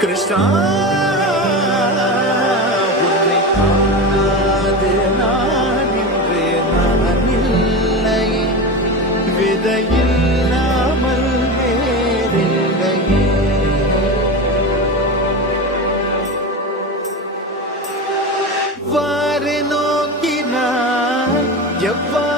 கிருஷ்ணா உன்னை காணாது நான் இன்று நான் இல்லை, விதையில்லாமல் வேறில்லையே. வாரி நோக்கினான் எவ்வா